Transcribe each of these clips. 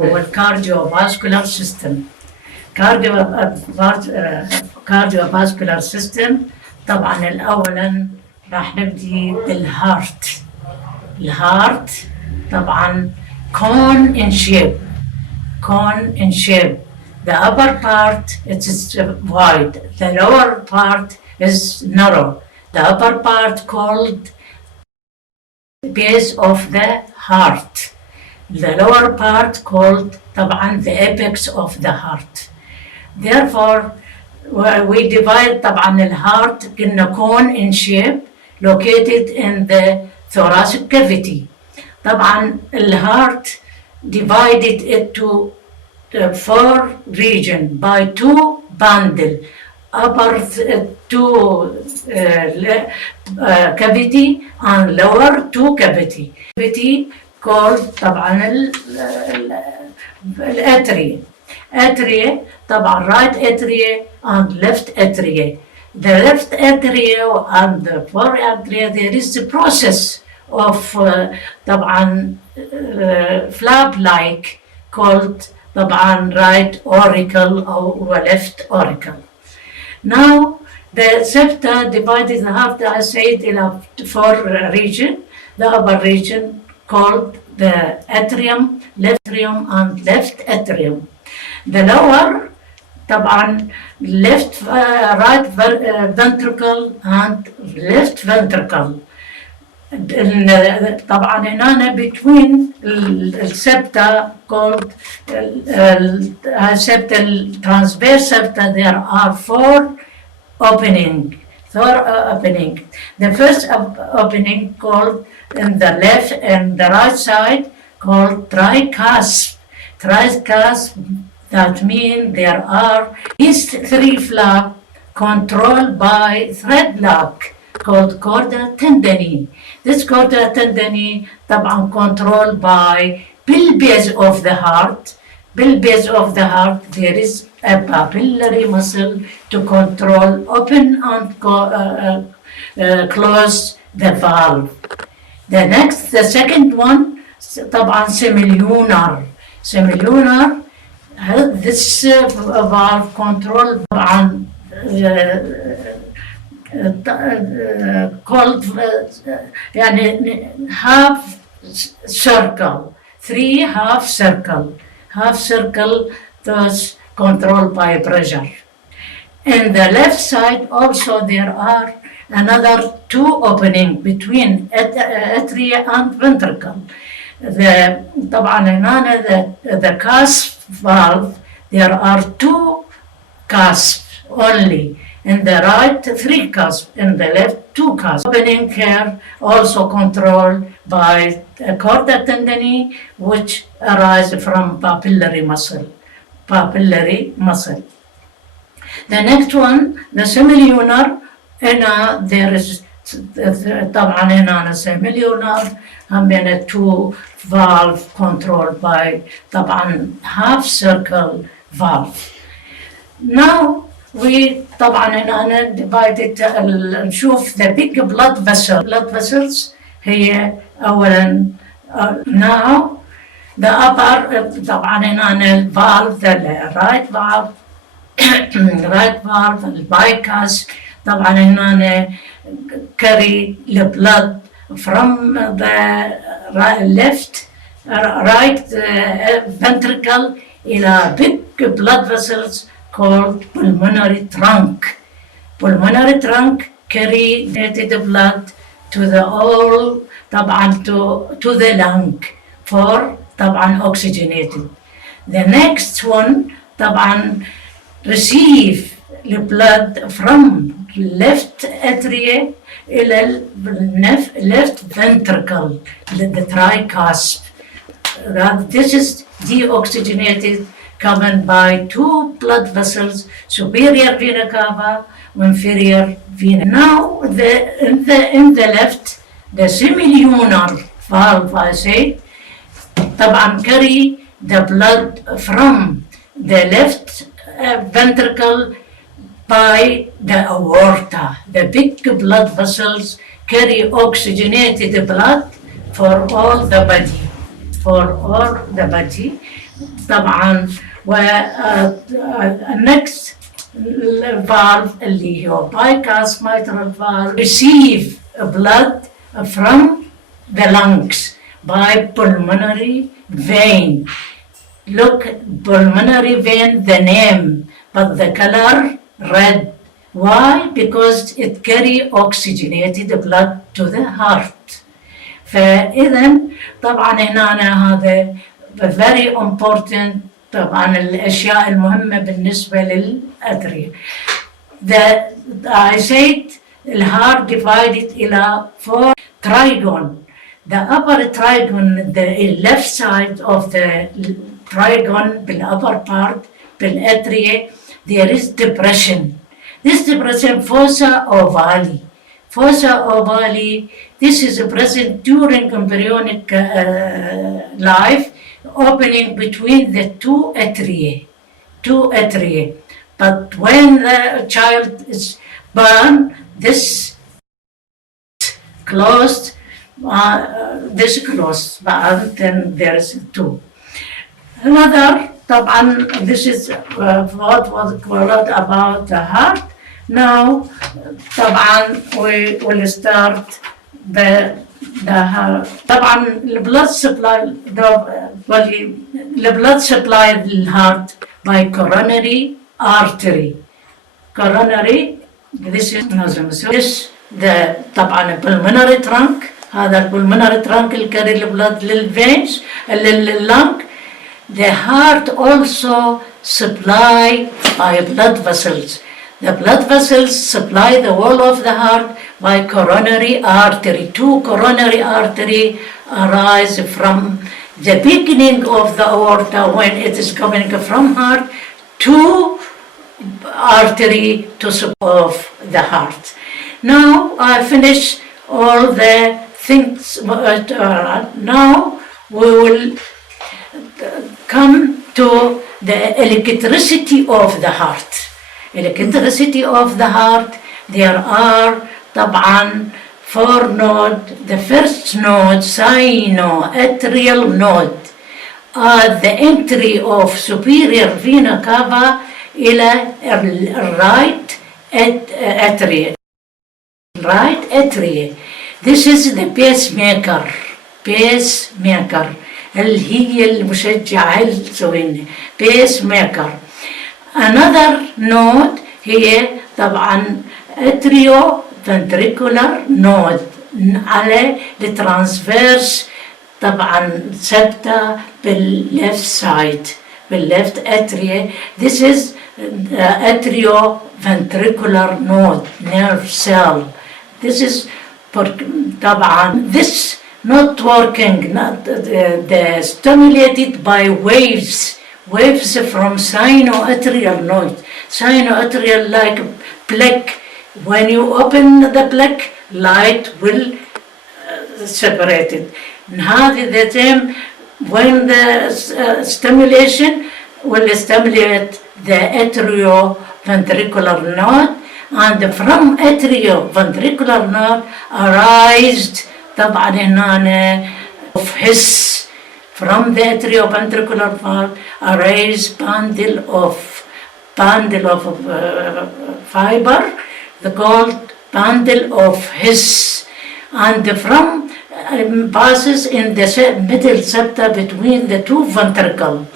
هو الكارديوفاسكولار سيستم. cardiovascular system. طبعا الأولا راح نبدي بالهارت. الهارت طبعا cone in shape. The upper part it is wide, the lower part is narrow. The upper part called base of the heart. The lower part called طبعا the apex of the heart. Therefore we divide طبعا الهارت in a cone in shape located in the thoracic cavity. طبعا الهارت divided into four regions by two bundle. Upper two cavity and lower two cavity. Cavity called طبعا الاتري. Atria, طبعا right atria and left atria. The left atria and the fore atria, there is the process of طبعا flap-like called طبعا right auricle or left auricle. Now the septa divided the heart, I said, in four regions. The upper region called the atrium, left atrium and left atrium. The lower طبعا left right ventricle and left ventricle. طبعا هنا between السبتا called septal transverse septa there are four openings. The first opening called in the left and the right side called tricasp. That means there are these three flaps controlled by thread lock called chorda tendineae. This chorda tendineae طبعا controlled by base of the heart. Base of the heart there is a papillary muscle to control open and close the valve. The second one طبعا semilunar. This valve control طبعا called يعني half circle, half circle thus controlled by pressure. In the left side also there are another two openings between atria and ventricle. طبعا هنا the cusp valve there are two cusps only. In the right, three cusps. In the left, two cusps. Opening here also controlled by a chorda tendineae, which arise from papillary muscle. The next one, the semilunar. There is طبعا هنا semilunar. همين two valve controlled by طبعا half circle valve. Now we طبعا هنا divided نشوف the big blood vessels هي أولا now the upper طبعا هنا valve the right valve البايكاس طبعا هنا carry the blood from the right ventricle إلى big blood vessels called pulmonary trunk. Pulmonary trunk carry the blood to the all طبعا to the lung for طبعا oxygenated. The next one طبعا receive the blood from left atria إلى left ventricle, the tricasp. This is deoxygenated coming by two blood vessels, superior vena cava, inferior vena. Now, in the left, the semilunar valve, I say, طبعا carry the blood from the left ventricle by the aorta. The big blood vessels carry oxygenated blood for all the body. طبعا next valve اللي هو bypass mitral valve receive blood from the lungs by pulmonary vein. Look, pulmonary vein, the name, but the color red. Why? Because it carry oxygenated blood to the heart. فإذا طبعا هنا هذا very important. طبعا الأشياء المهمة بالنسبة للأدرية. I said the heart divided إلى 4 trigon. The upper trigon, the left side of the trigon, بالupper part, بالأدرية, there is depression. This depression, fossa ovale. Fossa ovale, this is present during embryonic life, opening between the two atria. But when the child is born, this closed, but then there is two. Another, طبعا, this is what was called about the heart. Now, طبعا, we will start the heart. طبعا, the blood supply, the blood supply the heart by coronary artery. Coronary, this is this the طبعا pulmonary trunk. هذا pulmonary trunk اللي carry the blood للveins, للlung. The heart also supply by blood vessels. The blood vessels supply the wall of the heart by coronary artery. Two coronary artery arise from the beginning of the aorta when it is coming from heart to artery to support the heart. Now I finish all the things. Now we will come to the electricity of the heart. Electricity of the heart, there are طبعا 4 nodes. The first node, sinoatrial node, at the entry of superior vena cava إلى right atria. Right atria. This is the pacemaker. Pacemaker. اللي هي المشجعة السوينة. Pacemaker. Another node هي طبعا atrioventricular node على الترانسفيرس طبعا septa بالleft side بالleft atria. This is atrioventricular node, nerve cell. This is طبعا this not working, not the stimulated by waves from sinoatrial node. Sinoatrial like plaque. When you open the plaque, light will separate it. هذه the same when the stimulation will stimulate the atrioventricular node, and from atrioventricular node arised طبعا هنا of his. From the atrioventricular node arise bundle of fiber, the called bundle of his, and from passes in the middle septa between the two ventricles.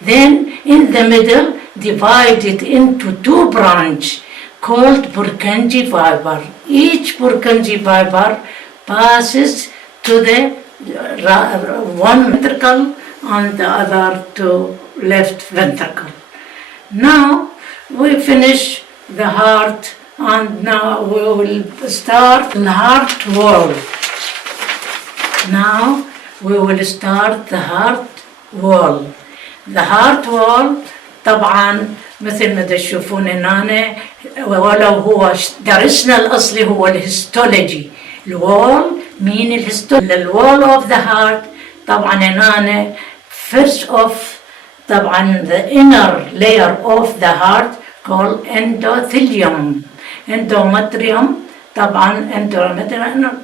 Then in the middle divided into 2 branches called Purkinje fiber. Each Purkinje fiber passes to the one ventricle and the other to left ventricle. Now we finish the heart, and now we will start the heart wall. Now we will start the heart wall. The heart wall طبعا مثل ما تشوفون هنا، ولو هو درسنا الأصلي هو الهيستولوجي. الوول مين الهيستولوجي. الوول of the heart طبعا هنا first of طبعا the inner layer of the heart called endothelium. Endometrium طبعا endometrium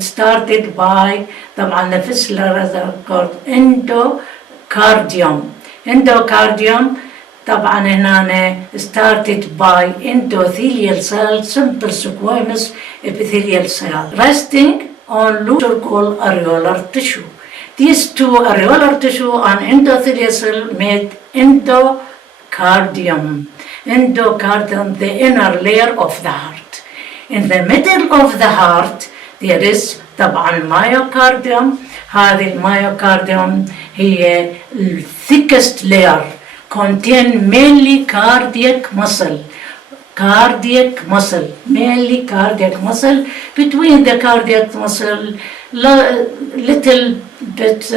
started by طبعا the first layer called endocardium. endocardium طبعا هنا started by endothelial cell, simple squamous epithelial cell, resting on loose called areolar tissue. These two areolar tissue and endothelial cell made endocardium. Endocardium, the inner layer of the heart. In the middle of the heart, there is طبعا myocardium. هذه الميوكارديوم هي thickest layer, contain mainly cardiac muscle. Mainly cardiac muscle. Between the cardiac muscle, little bit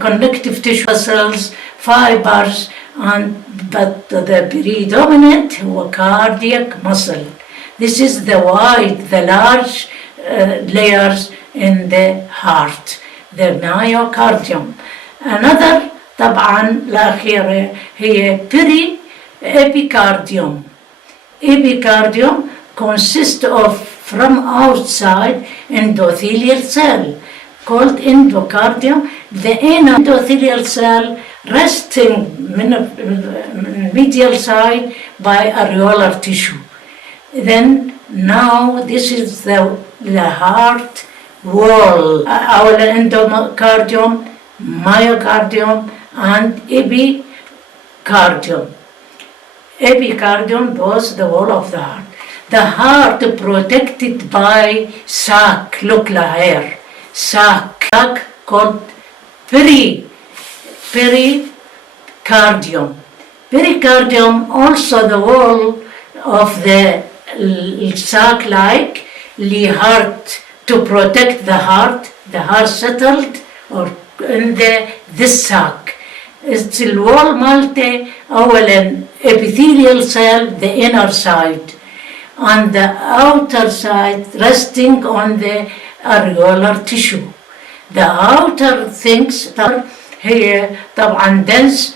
connective tissue, muscles, fibers, but the predominant cardiac muscle. This is the large layers in the heart, the myocardium. Another طبعا الأخيرة هي epicardium. Epicardium consists of from outside endothelial cell called endocardium. The inner endothelial cell resting medial side by areolar tissue. Then now this is the heart wall. Our endocardium, myocardium, and epicardium. Epicardium was the wall of the heart. The heart protected by sac, look here, sac called pericardium. Pericardium also the wall of the sac-like heart to protect the heart settled or in this sac. It's the wall مالته أولاً epithelial cell, the inner side, and the outer side resting on the areolar tissue. The outer things here طبعاً dense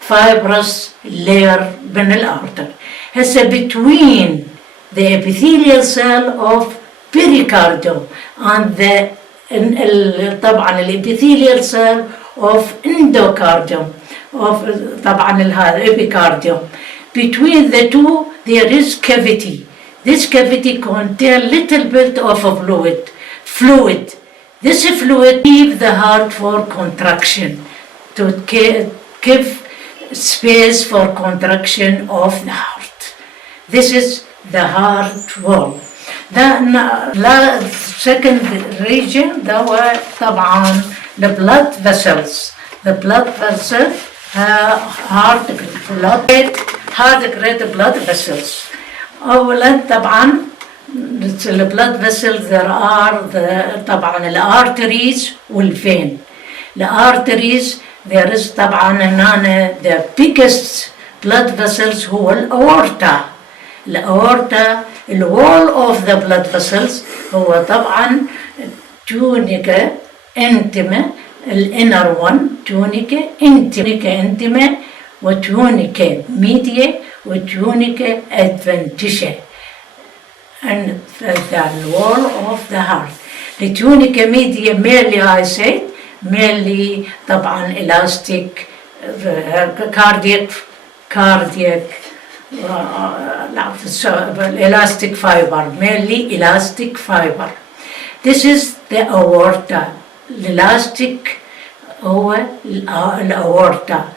fibrous layer من الأرتر. هسه between the epithelial cell of pericardium and the طبعاً الepithelial cell of endocardium, of طبعاً epicardium. Between the two there is cavity. This cavity contains little bit of a fluid. This fluid leaves the heart for contraction, to give space for contraction of the heart. This is the heart wall. The second region ده طبعاً the blood vessels. The blood vessels heart great blood vessels. أولاً طبعاً the blood vessels there are طبعاً الارteries والvein. The arteries there is طبعاً هنا the biggest blood vessels هو الأورتا. الأورتا the wall of the blood vessels هو طبعاً tunica intima, الانر one tunica intima وtunica media وtunica adventitia, and the wall of the heart. The tunica media mainly I said mainly طبعا elastic cardiac elastic fiber, mainly elastic fiber. This is the aorta. Elastic هو الأورتا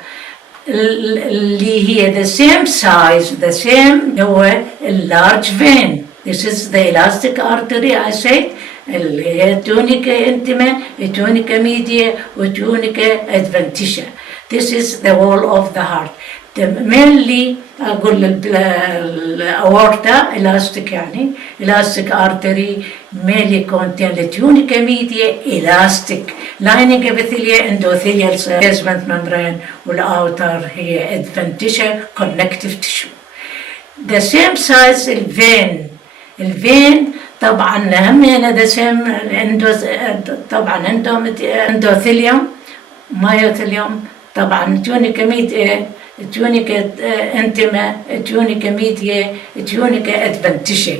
اللي هي the same size, the same هو large vein. This is the elastic artery I said اللي هي tunica intima, tunica media وtunica adventitia. This is the wall of the heart. Mainly أقول الأورتا elastic يعني elastic artery mainly contain the tunica media elastic lining epithelial endothelial cell basement membrane والouter هي adventitia connective tissue. The same size الفين طبعا هم هنا the same طبعا endothelium myothelium طبعا tunica media tunica intima, tunica media, tunica adventitia.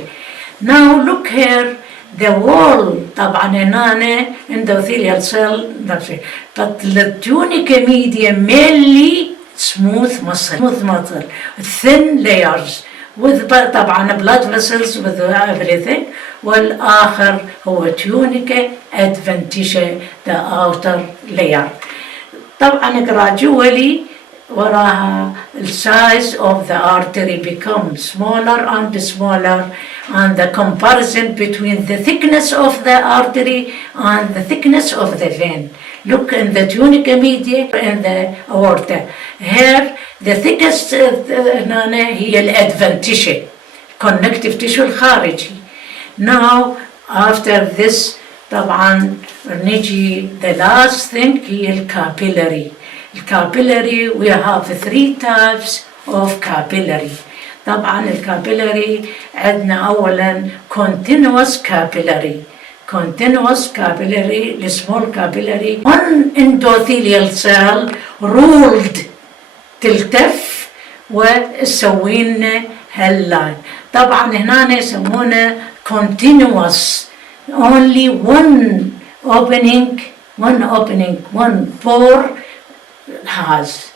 Now look here, the wall طبعا هنا endothelial cell but the tunica media mainly smooth muscle, thin layers with طبعا blood vessels with everything. والآخر هو tunica adventitia, the outer layer. طبعا gradually وراها the size of the artery becomes smaller and smaller, and the comparison between the thickness of the artery and the thickness of the vein. Look in the tunica media and the aorta. Here the thickest هي الادفنتيشن connective tissue الخارجي. Now after this طبعا نجي the last thing هي الكابيلاري. الكابيلاري we have 3 types of capillary. طبعا الكابيلاري عندنا اولا continuous capillary, the small capillary, one endothelial cell ruled تلتف وتسوي لنا هاللاين. طبعا هنا يسمونه continuous, only one opening, one pore has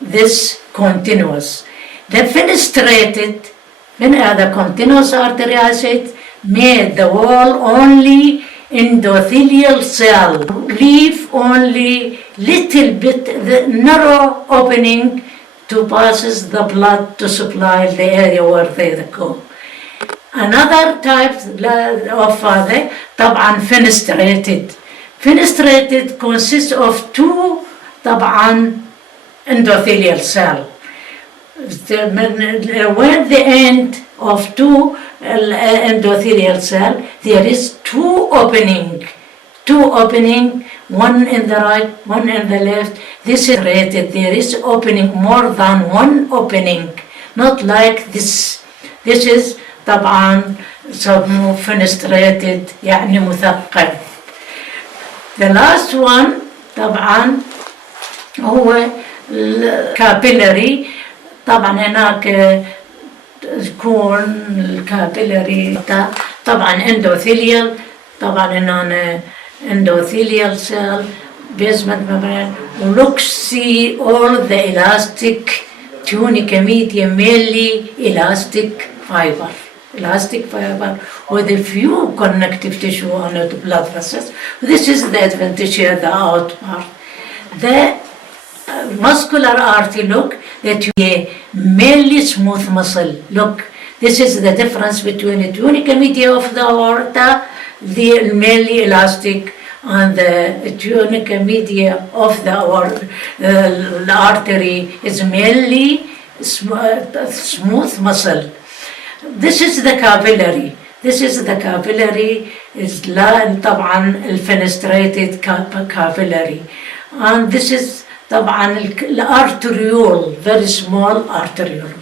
this continuous. The fenestrated, the continuous artery acid made the wall only endothelial cell, leave only little bit the narrow opening to passes the blood to supply the area where they go. Another type of طبعا fenestrated consists of 2 طبعا endothelial cell. When the end of 2 endothelial cell, there is 2 opening, one in the right, one in the left. This is rated. There is opening more than 1 opening, not like this. This is طبعا fenestrated يعني مثقل. The last one طبعا هو capillary. طبعا هناك تكون الكابيلاري طبعا endothelial. طبعا هنا endothelial cell basement membrane. Look, see all the elastic tunica media, mainly elastic fiber with a few connective tissue on the blood vessels. This is the adventitia, the out part. The muscular artery, look, that you mainly smooth muscle. Look, this is the difference between the tunica media of the aorta, the mainly elastic, and the tunica media of the artery is mainly smooth muscle. This is the capillary. Is طبعا fenestrated capillary, and this is طبعا الارتريول, very small arteriole.